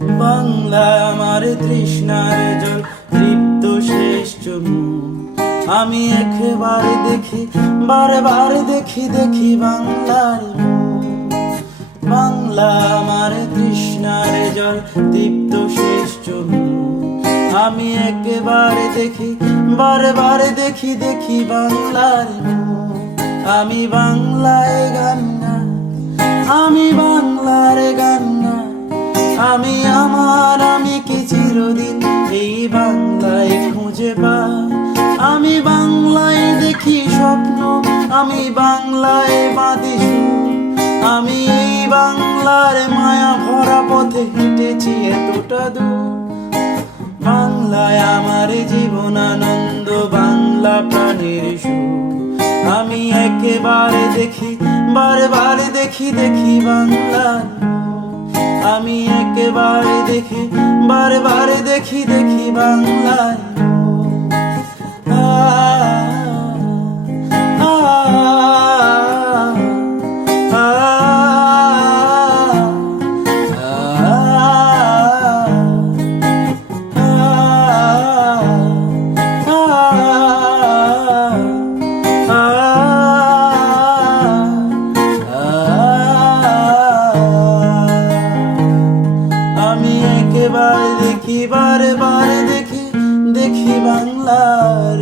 বাংলা আমার তৃষ্ণার জল তৃপ্ত শেষ চুমুক। আমি একবারে দেখি, বারবার দেখি দেখি বাংলার মুখ। বাংলা আমার তৃষ্ণার জল তৃপ্ত শেষ চুমুক। আমি একবারে দেখি, বারবার দেখি দেখি বাংলার মুখ। আমি বাংলায় গান গাই, আমি বাংলার গান গাই। আমি আমার আমি কি চিরদিন এই বাংলায় খুঁজে পাই। আমি বাংলায় দেখি স্বপ্ন, আমি বাংলায় বাঁধি সুর। আমি এই বাংলার মায়া ভরা পথে হেঁটেছি এতটা দূর। বাংলায় আমার জীবন আনন্দ, বাংলা প্রাণের সুর। আমি একেবারে দেখি, বারবার দেখি দেখি বাংলার মুখ। আমি একেবারে দেখি, বারবার দেখি দেখি বাংলার মুখ। আমি একেবারে দেখি, বারবার দেখি দেখি বাংলার